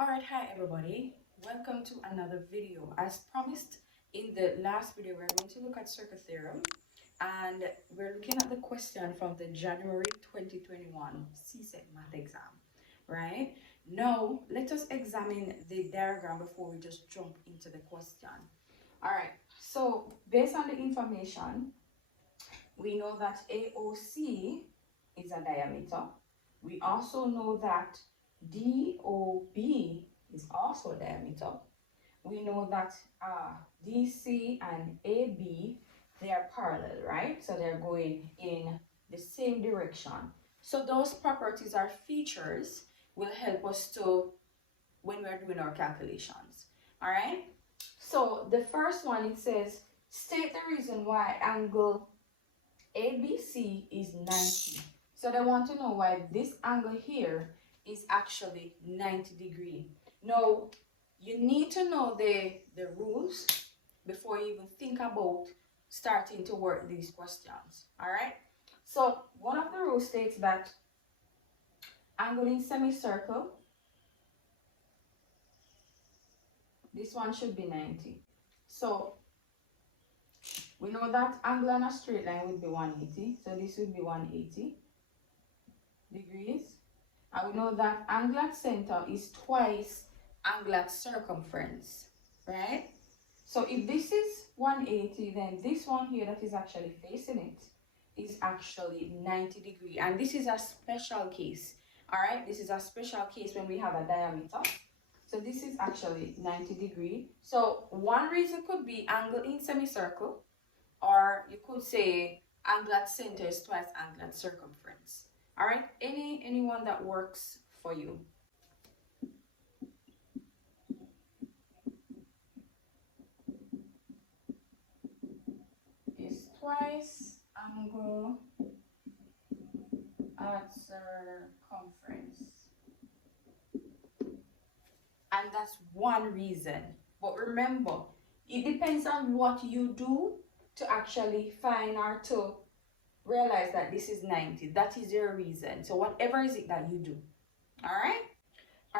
Alright, hi everybody. Welcome to another video. As promised in the last video, we're going to look at circle theorem, and we're looking at the question from the January 2021 CSET math exam. Right? Now, let us examine the diagram before we just jump into the question. Alright, so based on the information, we know that AOC is a diameter. We also know that DOB is also diameter. We know that DC and AB, they are parallel, right? So they're going in the same direction. So those properties or features will help us to when we're doing our calculations. All right? So the first one, it says, state the reason why angle ABC is 90. So they want to know why this angle here is actually 90 degrees. Now, you need to know the rules before you even think about starting to work these questions. All right? So one of the rules states that angle in semicircle, this one should be 90. So we know that angle on a straight line would be 180. So this would be 180 degrees. And we know that angle at center is twice angle at circumference, right? So if this is 180, then this one here that is actually facing it is actually 90 degrees. And this is a special case, all right? This is a special case when we have a diameter. So this is actually 90 degrees. So one reason could be angle in semicircle, or you could say angle at center is twice angle at circumference. All right, anyone that works for you. Is twice angle at circumference. And that's one reason. But remember, it depends on what you do to actually find or to realize that this is 90. That is your reason. So whatever is it that you do. All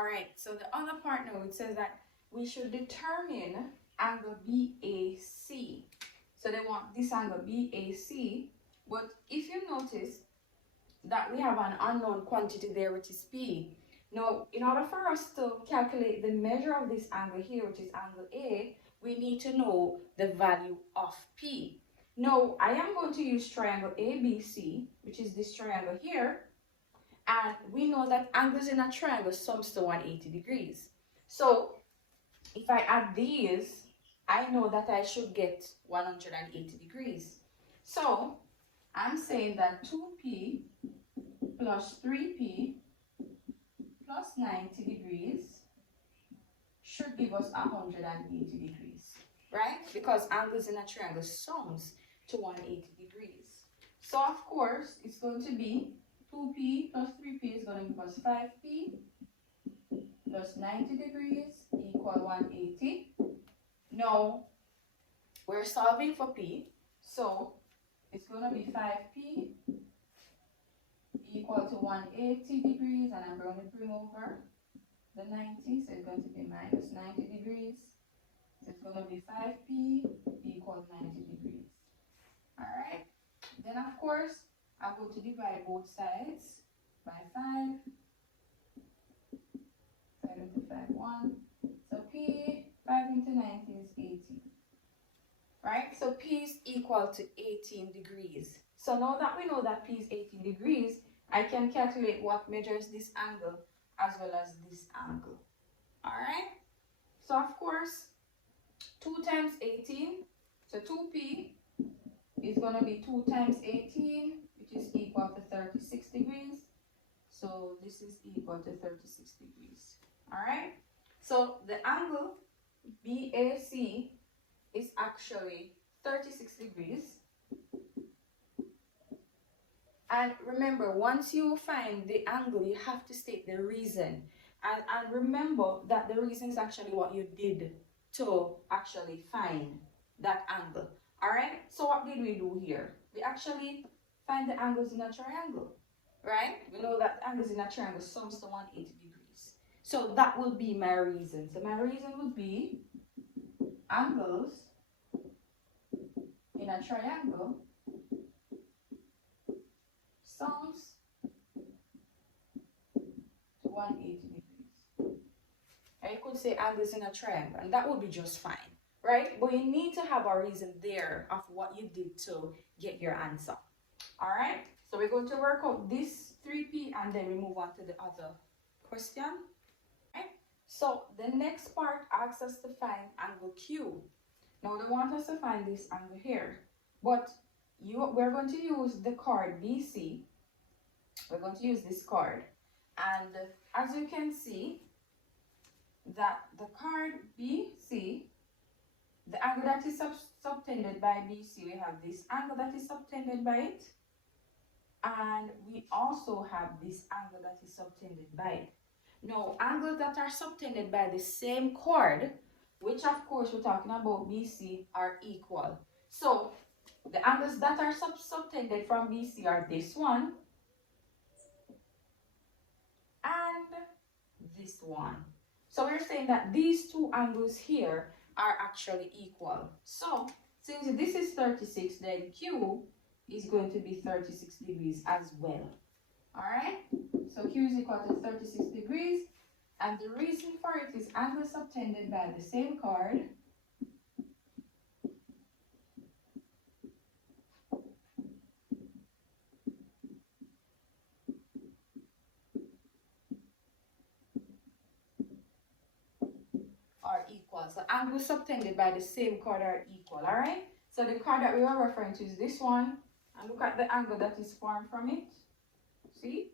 right. So the other part now, it says that we should determine angle BAC. So they want this angle BAC. But if you notice that we have an unknown quantity there, which is P. Now, in order for us to calculate the measure of this angle here, which is angle A, we need to know the value of P. Now, I am going to use triangle ABC, which is this triangle here. And we know that angles in a triangle sums to 180 degrees. So, if I add these, I know that I should get 180 degrees. So, I'm saying that 2P plus 3P plus 90 degrees should give us 180 degrees, right? Because angles in a triangle sums to 180 degrees. So of course, it's going to be 2P plus 3P is going to give us 5P plus 90 degrees equal 180. Now, we're solving for P, so it's going to be 5P equal to 180 degrees, and I'm going to bring over the 90, so it's going to be minus 90 degrees. So it's going to be 5P equal 90 degrees. All right. Then, of course, I'm going to divide both sides by 5. 5 into 5, 1. So P, 5 into 90 is 18. Right? So P is equal to 18 degrees. So now that we know that P is 18 degrees, I can calculate what measures this angle as well as this angle. All right? So, of course, 2 times 18, so 2P is going to be 2 times 18, which is equal to 36 degrees. So this is equal to 36 degrees. All right? So the angle BAC is actually 36 degrees. And remember, once you find the angle, you have to state the reason. And remember that the reason is actually what you did to actually find that angle. All right, so what did we do here? We actually find the angles in a triangle, right? We know that angles in a triangle sums to 180 degrees. So that will be my reason. So my reason would be angles in a triangle sums to 180 degrees. And you could say angles in a triangle, and that would be just fine, right? But you need to have a reason there of what you did to get your answer. All right, so we're going to work out this 3p and then we move on to the other question. Okay? So the next part asks us to find angle Q. Now they want us to find this angle here, but we're going to use the chord BC. We're going to use this chord, and as you can see, that the chord BC, the angle that is subtended by BC, we have this angle that is subtended by it, and we also have this angle that is subtended by it. Now, angles that are subtended by the same chord, which of course we're talking about BC, are equal. So the angles that are subtended from BC are this one and this one. So we're saying that these two angles here are actually equal. So since this is 36, then Q is going to be 36 degrees as well. Alright, so Q is equal to 36 degrees, and the reason for it is angles subtended by the same chord are equal. So angles subtended by the same chord are equal. Alright, so the chord that we are referring to is this one, and look at the angle that is formed from it. See?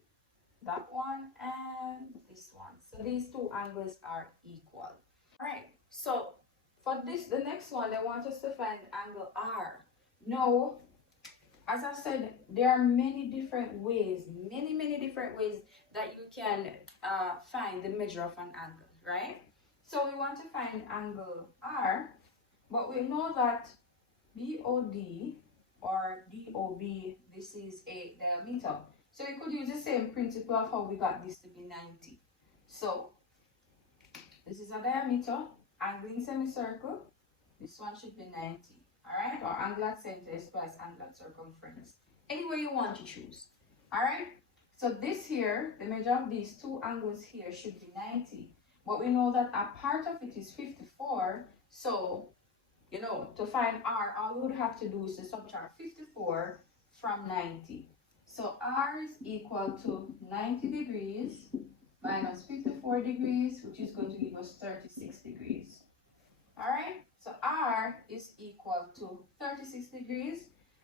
That one and this one. So these two angles are equal. Alright, so for this, the next one, they want us to find angle R. Now, as I said, there are many different ways, many different ways that you can find the measure of an angle, right? So we want to find angle R, but we know that BOD or DOB, this is a diameter. So we could use the same principle of how we got this to be 90. So this is a diameter, angle in semicircle. This one should be 90. Alright? Or angle at center is plus angle at circumference. Any way you want to choose. Alright? So this here, the measure of these two angles here should be 90. But we know that a part of it is 54. So, you know, to find R, all we would have to do is to subtract 54 from 90. So R is equal to 90 degrees minus 54 degrees, which is going to give us 36 degrees. Alright, so R is equal to 36 degrees.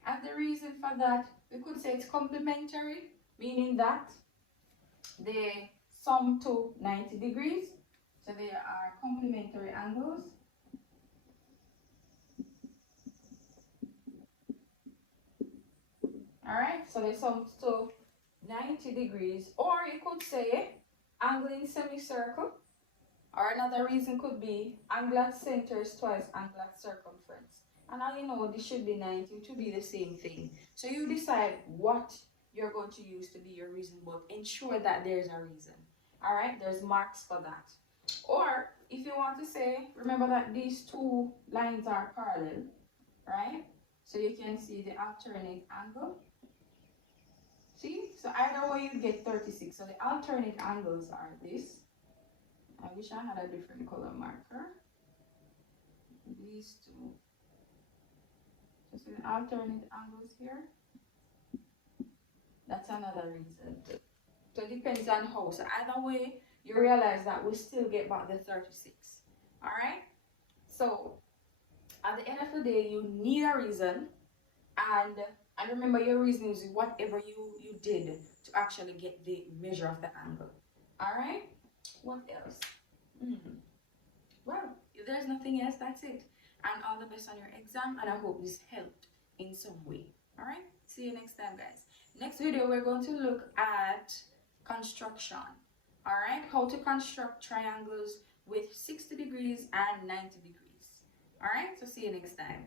And the reason for that, we could say it's complementary, meaning that they sum to 90 degrees. So they are complementary angles. Alright, so they sum to 90 degrees, or you could say angle in semicircle, or another reason could be angle at center is twice angle at circumference. And now you know this should be 90, it should be the same thing. So you decide what you're going to use to be your reason, but ensure that there's a reason. Alright, there's marks for that. Or if you want to say, remember that these two lines are parallel, right? So you can see the alternate angle. See? So either way you get 36. So the alternate angles are this. I wish I had a different color marker. These two. Just the alternate angles here. That's another reason. So it depends on how. So either way, you realize that we still get back the 36. Alright? So at the end of the day, you need a reason, and remember your reason is whatever you did to actually get the measure of the angle. Alright? What else? Well, if there's nothing else, that's it. And all the best on your exam, and I hope this helped in some way. Alright? See you next time, guys. Next video, we're going to look at construction. Alright? How to construct triangles with 60 degrees and 90 degrees. Alright? So see you next time.